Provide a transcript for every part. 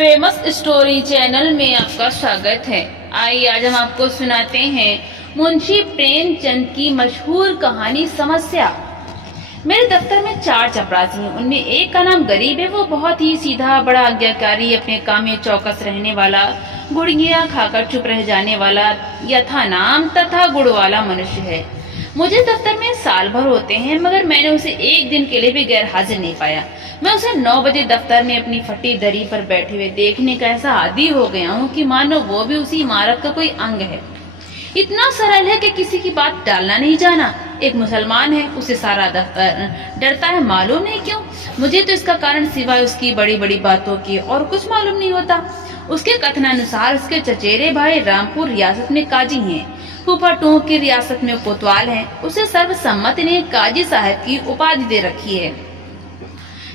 Famous story channel में आपका स्वागत है। आइए आज हम आपको सुनाते हैं मुंशी प्रेमचंद की मशहूर कहानी समस्या। मेरे दफ्तर में 4 चपरासी हैं। उनमें एक का नाम गरीब है। वो बहुत ही सीधा, बड़ा आज्ञाकारी, अपने काम में चौकस रहने वाला, गुड़िया खाकर चुप रह जाने वाला, यथा नाम तथा गुड़ वाला मनुष्य है। मुझे दफ्तर में साल भर होते हैं, मगर मैंने उसे एक दिन के लिए भी गैर हाजिर नहीं पाया। मैं उसे 9 बजे दफ्तर में अपनी फटी दरी पर बैठे हुए देखने का ऐसा आदी हो गया हूँ कि मानो वो भी उसी इमारत का कोई अंग है। इतना सरल है कि किसी की बात टालना नहीं जाना। एक मुसलमान है, उसे सारा दफ्तर डरता है, मालूम नहीं क्यों। मुझे तो इसका कारण सिवाय उसकी बड़ी बड़ी बातों की और कुछ मालूम नहीं होता। उसके कथनानुसार उसके चचेरे भाई रामपुर रियासत में काजी हैं, फूफा टोंक की रियासत में कोतवाल हैं। उसे सर्वसम्मति ने काजी साहब की उपाधि दे रखी है।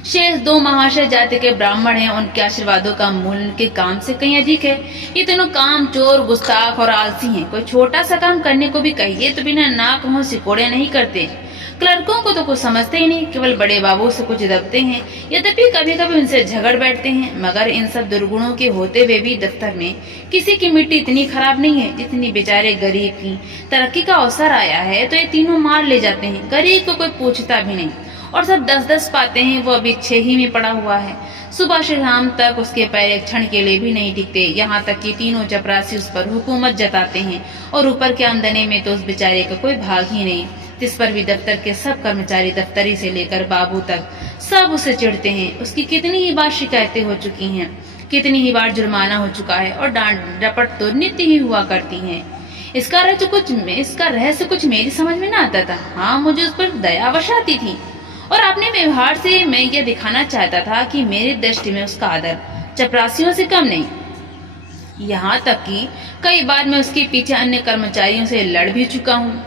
शेष 2 महाशय जाति के ब्राह्मण हैं। उनके आशीर्वादों का मूल्य उनके काम से कहीं अधिक है। ये दोनों काम चोर, गुस्ताख और आलसी हैं। कोई छोटा सा काम करने को भी कहिए तो बिना नाक मुंह सिकोड़े नहीं करते। क्लर्कों को तो कुछ समझते ही नहीं, केवल बड़े बाबू से कुछ दबते हैं। यद्यपि कभी कभी उनसे झगड़ बैठते हैं, मगर इन सब दुर्गुणों के होते हुए भी दफ्तर में किसी की मिट्टी इतनी खराब नहीं है जितनी बेचारे गरीब की। तरक्की का अवसर आया है तो ये तीनों मार ले जाते हैं। गरीब को कोई पूछता भी नहीं और सब 10-10 पाते हैं। वो अभी 6 ही में पड़ा हुआ है। सुबह से शाम तक उसके पैर एक क्षण के लिए भी नहीं टिकते। यहाँ तक कि तीनों चपरासी उस पर हुकूमत जताते हैं और ऊपर के आमदनी में तो उस बेचारे का कोई भाग ही नहीं। जिस पर भी दफ्तर के सब कर्मचारी, दफ्तरी से लेकर बाबू तक, सब उसे चिढ़ते हैं। उसकी कितनी ही बार शिकायतें हो चुकी हैं, कितनी ही बार जुर्माना हो चुका है और डांट डपट तो नित्य ही हुआ करती है। इसका रहस्य कुछ मेरी समझ में न आता था। हाँ, मुझे उस पर दयावश आती थी और अपने व्यवहार से मैं यह दिखाना चाहता था कि मेरी दृष्टि में उसका आदर चपरासियों से कम नहीं। यहाँ तक कि कई बार मैं उसके पीछे अन्य कर्मचारियों से लड़ भी चुका हूँ।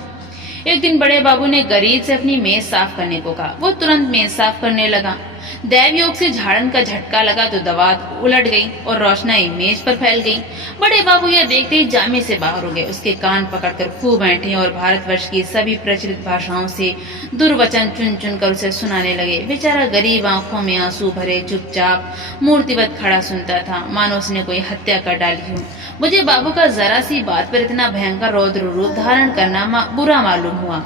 एक दिन बड़े बाबू ने गरीब से अपनी मेज साफ करने को कहा। वो तुरंत मेज साफ करने लगा। दैव योग से झाड़न का झटका लगा तो दवात उलट गई और रोशनाई मेज पर फैल गई। बड़े बाबू यह देखते ही जामे से बाहर हो गए। उसके कान पकड़कर खूब बैठे और भारतवर्ष की सभी प्रचलित भाषाओं से दुर्वचन चुन चुन कर उसे सुनाने लगे। बेचारा गरीब आंखों में आंसू भरे चुपचाप मूर्तिवत खड़ा सुनता था, मानो उसने कोई हत्या कर डाली हो। मुझे बाबू का जरा सी बात पर इतना भयंकर रौद्र रूप धारण करना बुरा मालूम हुआ।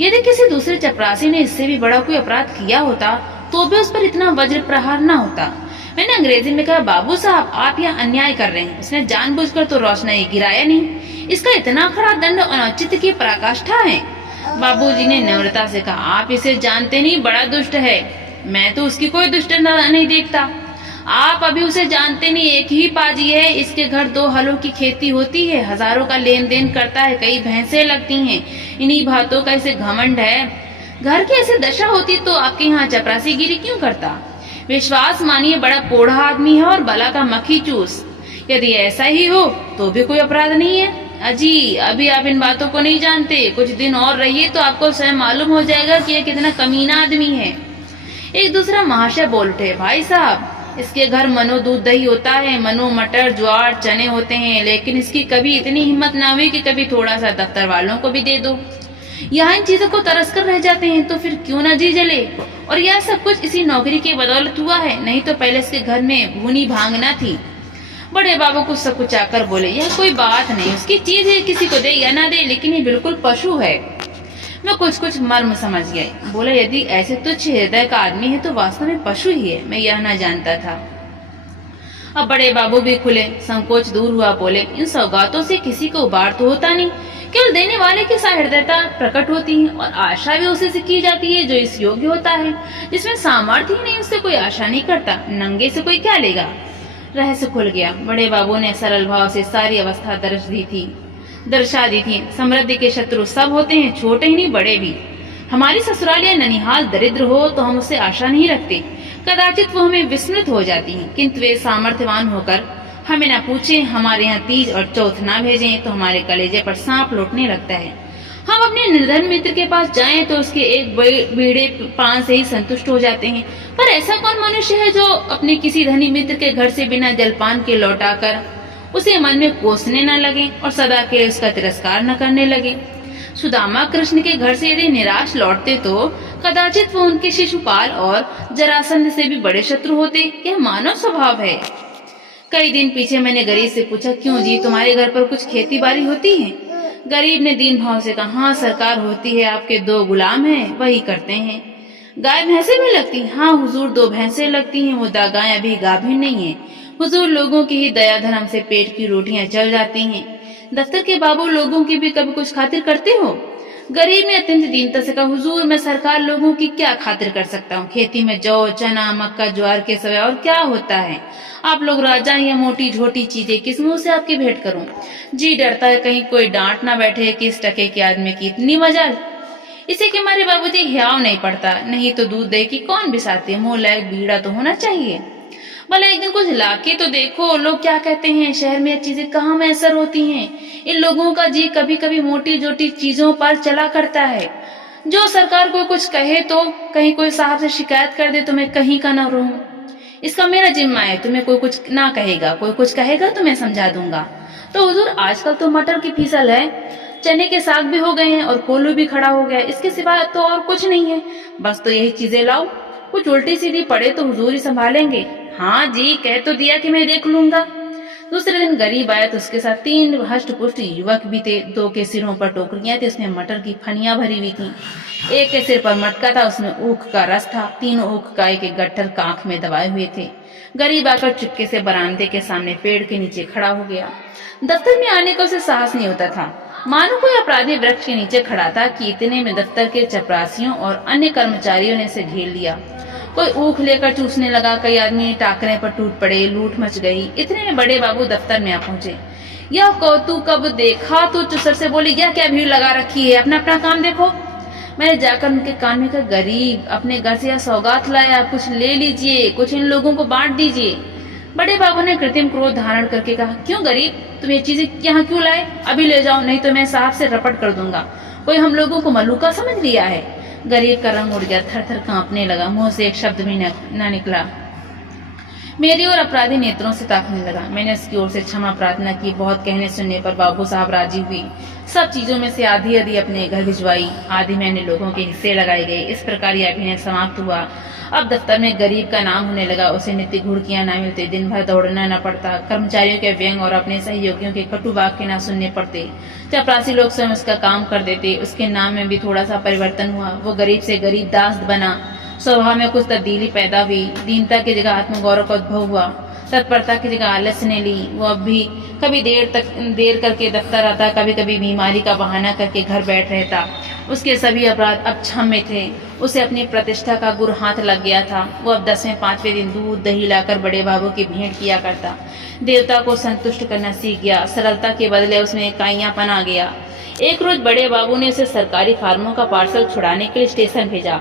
यदि किसी दूसरे चपरासी ने इससे भी बड़ा कोई अपराध किया होता तो भी उस पर इतना वज्र प्रहार न होता। मैंने अंग्रेजी में कहा, बाबू साहब, आप यह अन्याय कर रहे हैं। उसने जानबूझकर तो रोशनाई गिराया नहीं। इसका इतना खड़ा दंड अनौचित्य की पराकाष्ठा है। बाबूजी ने नम्रता से कहा, आप इसे जानते नहीं, बड़ा दुष्ट है। मैं तो उसकी कोई दुष्टता नहीं देखता। आप अभी उसे जानते नहीं। एक ही पाजी है, इसके घर 2 हलों की खेती होती है, हजारों का लेन देन करता है, कई भैंसें लगती हैं। इन्हीं बातों का इसे घमंड है। घर की ऐसी दशा होती तो आपके यहाँ चपरासीगिरी क्यों करता? विश्वास मानिए, बड़ा पोढ़ा आदमी है और बला का मक्खी चूस। यदि ऐसा ही हो तो भी कोई अपराध नहीं है। अजी, अभी आप इन बातों को नहीं जानते। कुछ दिन और रहिए तो आपको स्वयं मालूम हो जाएगा कि यह कितना कमीना आदमी है। एक दूसरा महाशय बोल उठे, भाई साहब, इसके घर मनो दूध दही होता है, मनो मटर ज्वार चने होते हैं, लेकिन इसकी कभी इतनी हिम्मत ना हुई कि कभी थोड़ा सा दफ्तर वालों को भी दे दो। यहाँ इन चीजों को तरस कर रह जाते हैं तो फिर क्यों ना जी जले। और यह सब कुछ इसी नौकरी की बदौलत हुआ है, नहीं तो पहले इसके घर में भूनी भांगना थी। बड़े बाबू को सब कुछ आकर बोले, यह कोई बात नहीं, उसकी चीज है, किसी को दे या ना दे, लेकिन ये बिल्कुल पशु है। मैं कुछ मर्म समझ गई। बोला, यदि ऐसे तुच्छ हृदय का आदमी है तो वास्तव में पशु ही है। मैं यह ना जानता था। अब बड़े बाबू भी खुले, संकोच दूर हुआ। बोले, इन सौगातों से किसी को उबार तो होता नहीं, केवल देने वाले की सहृदयता प्रकट होती है और आशा भी उसी से की जाती है जो इस योग्य होता है। जिसमें सामर्थ्य ही नहीं, उससे कोई आशा नहीं करता। नंगे से कोई क्या लेगा? रहस्य खुल गया। बड़े बाबू ने सरल भाव से सारी अवस्था दर्शा दी थी। समृद्धि के शत्रु सब होते हैं, छोटे ही नहीं बड़े भी। हमारी ससुराल या ननिहाल दरिद्र हो तो हम उससे आशा नहीं रखते। कदाचित वो हमें विस्मृत हो जाती हैं, किंतु वे सामर्थ्यवान होकर हमें न पूछे, हमारे यहाँ तीज और चौथ ना भेजें तो हमारे कलेजे पर सांप लौटने लगता है। हम अपने निर्धन मित्र के पास जाएं तो उसके एक बीड़े पान से ही संतुष्ट हो जाते हैं। पर ऐसा कौन मनुष्य है जो अपने किसी धनी मित्र के घर से बिना जलपान के लौटाकर उसे मन में कोसने न लगे और सदा के लिए उसका तिरस्कार न करने लगे। सुदामा कृष्ण के घर से यदि निराश लौटते तो कदाचित वो उनके शिशुपाल और जरासंध से भी बड़े शत्रु होते। यह मानव स्वभाव है। कई दिन पीछे मैंने गरीब से पूछा, क्यों जी, तुम्हारे घर पर कुछ खेती बाड़ी होती है? गरीब ने दीन भाव से कहा, हाँ सरकार होती है, आपके 2 गुलाम हैं, वही करते हैं। गाय भैंसे भी लगती? हाँ हुजूर, 2 भैंसे लगती हैं, वो गाय अभी गाभिन नहीं है हुजूर। लोगों की ही दया धर्म से पेट की रोटियां चल जाती हैं। दफ्तर के बाबू लोगों की भी कभी कुछ खातिर करते हो? गरीब ने अत्यंत दीनता से कहा, हुजूर मैं सरकार लोगों की क्या खातिर कर सकता हूँ? खेती में जौ, चना, मक्का, ज्वार के सिवाय और क्या होता है? आप लोग राजा या मोटी झोटी चीजें, किस मुंह से आपकी भेंट करूं? जी डरता है कहीं कोई डांट ना बैठे, किस टके के आदमी की इतनी मजाल। इसे के मारे बाबूजी हियाव नहीं पड़ता, नहीं तो दूध दे की कौन बिसाते, मुंह लायक बीड़ा तो होना चाहिए। भला एक दिन कुछ लाके तो देखो, लोग क्या कहते हैं, शहर में चीजें कहाँ मैसर होती हैं। इन लोगों का जी कभी कभी मोटी जोटी चीजों पर चला करता है। जो सरकार को कुछ कहे तो कहीं कोई साहब से शिकायत कर दे तो मैं कहीं का ना रहूं। इसका मेरा जिम्मा है, तुम्हें कोई कुछ ना कहेगा, कोई कुछ कहेगा तो मैं समझा दूंगा। तो हुजूर आजकल तो मटर की फिसल है, चने के साग भी हो गए हैं और कोल्हू भी खड़ा हो गया, इसके सिवा तो और कुछ नहीं है। बस तो यही चीजें लाओ, कुछ उल्टी सीधी पड़े तो हुजूर ही संभालेंगे। हाँ जी, कह तो दिया कि मैं देख लूंगा। दूसरे दिन गरीब आया तो उसके साथ 3 हष्ट पुष्ट युवक भी थे। 2 के सिरों पर टोकरियां थी, उसमें मटर की फनियां भरी हुई थी। एक के सिर पर मटका था, उसमें ऊख का रस था। 3 ऊख का एक गट्ठर कांख में दबाए हुए थे। गरीब आकर चुपके से बरामदे के सामने पेड़ के नीचे खड़ा हो गया। दफ्तर में आने का उसे साहस नहीं होता था, मानो कोई अपराधी वृक्ष के नीचे खड़ा था कि इतने में दफ्तर के चपरासियों और अन्य कर्मचारियों ने इसे घेर लिया। कोई ऊख लेकर चूसने लगा, कई आदमी टाकरे पर टूट पड़े, लूट मच गई। इतने में बड़े बाबू दफ्तर में आ पहुंचे। यह कौतुक कब देखा तो चुसर से बोली, यह क्या भीड़ लगा रखी है, अपना अपना काम देखो। मैंने जाकर उनके कान में कहा, गरीब अपने घर से यह सौगात लाया, कुछ ले लीजिए, कुछ इन लोगों को बांट दीजिए। बड़े बाबू ने कृत्रिम क्रोध धारण करके कहा, क्यों गरीब, तुम ये चीजें यहाँ क्यों लाए? अभी ले जाओ, नहीं तो मैं साहब से रपट कर दूंगा। कोई हम लोगों को मलूका समझ लिया है। गरीब का रंग उड़ गया, थर थर कांपने लगा, मुंह से एक शब्द भी न निकला। मेरी और अपराधी नेत्रों से ताकने लगा। मैंने उसकी ओर से क्षमा प्रार्थना की। बहुत कहने सुनने पर बाबू साहब राजी हुई। सब चीजों में से आधी आधी अपने घर भिजवाई, आधी मैंने लोगों के हिस्से लगाए गए। इस प्रकार यह अभिनय समाप्त हुआ। अब दफ्तर में गरीब का नाम होने लगा। उसे नित्य घुड़कियां न मिलती, दिन भर दौड़ना न पड़ता, कर्मचारियों के व्यंग और अपने सहयोगियों के कटु वाक्य न सुनने पड़ते। चपरासी लोग स्वयं उसका काम कर देते। उसके नाम में भी थोड़ा सा परिवर्तन हुआ। वो गरीब से गरीब दास बना। स्वभाव में कुछ तब्दीली पैदा हुई। दीनता की जगह आत्मगौरव का उद्भव हुआ। तत्परता की जगह आलस्य ने ली। वो अब भी कभी देर करके दफ्तर आता, कभी कभी बीमारी का बहाना करके घर बैठ रहता। उसके सभी अपराध अब क्षम्य थे। उसे अपनी प्रतिष्ठा का गुर हाथ लग गया था। वो अब 10वें 5वें दिन दूध दही लाकर बड़े बाबू की भेंट किया करता। देवता को संतुष्ट करना सीख गया। सरलता के बदले उसमें काइयापन आ गया। एक रोज बड़े बाबू ने उसे सरकारी फार्मों का पार्सल छुड़ाने के लिए स्टेशन भेजा।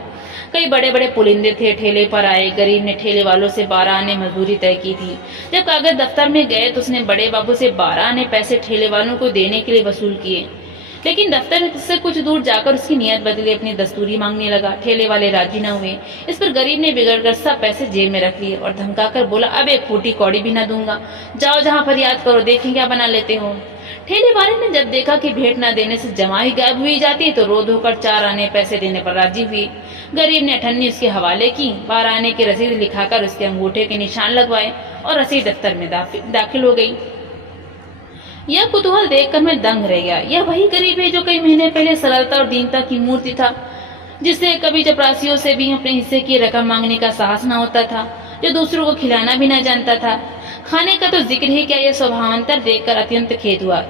कई बड़े बड़े पुलिंदे थे, ठेले पर आए। गरीब ने ठेले वालों से 12 आने मजदूरी तय की थी। जब कागज दफ्तर में गए तो उसने बड़े बाबू से 12 आने पैसे ठेले वालों को देने के लिए वसूल किए। लेकिन दफ्तर से कुछ दूर जाकर उसकी नियत बदली, अपनी दस्तूरी मांगने लगा। ठेले वाले राजी न हुए। इस पर गरीब ने बिगड़कर सब पैसे जेब में रख लिए और धमकाकर बोला, अब एक फूटी कौड़ी भी न दूंगा, जाओ जहाँ फरियाद करो, देखें क्या बना लेते हो। ठेले वाले ने जब देखा कि भेंट न देने से जमाई गायब हुई जाती तो रो धोकर 4 आने पैसे देने पर राजी हुई। गरीब ने अठन्नी उसके हवाले की। 12 आने की रसीद लिखाकर उसके अंगूठे के निशान लगवाए और रसीद दफ्तर में दाखिल हो गई। यह कुतूहल देखकर मैं दंग रह गया। यह वही गरीब है जो कई महीने पहले सरलता और दीनता की मूर्ति था, जिससे कभी चपरासियों से भी अपने हिस्से की रकम मांगने का साहस न होता था, जो दूसरों को खिलाना भी न जानता था। खाने का तो जिक्र ही क्या, यह स्वभावांतर देखकर अत्यंत खेद हुआ।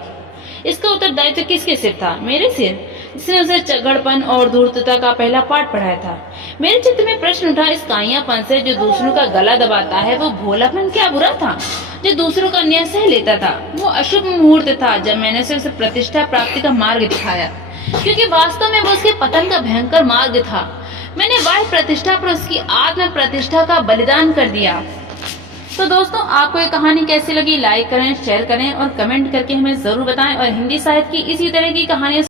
इसका उत्तरदायित्व किसके सिर था? मेरे सिर, जिसने उसे चगड़पन और धूर्तता का पहला पाठ पढ़ाया था। मेरे चित्त में प्रश्न उठा, इस काइयापन से जो दूसरों का गला दबाता है, वो भोलापन क्या बुरा था जो दूसरों का अन्याय सह लेता था? वो अशुभ मुहूर्त था जब मैंने उसे प्रतिष्ठा प्राप्ति का मार्ग दिखाया, क्योंकि वास्तव में वो उसके पतन का भयंकर मार्ग था। मैंने बाह्य प्रतिष्ठा पर उसकी आत्म प्रतिष्ठा का बलिदान कर दिया। तो दोस्तों, आपको ये कहानी कैसी लगी? लाइक करें, शेयर करें और कमेंट करके हमें जरूर बताएं। और हिंदी साहित्य की इसी तरह की कहानियां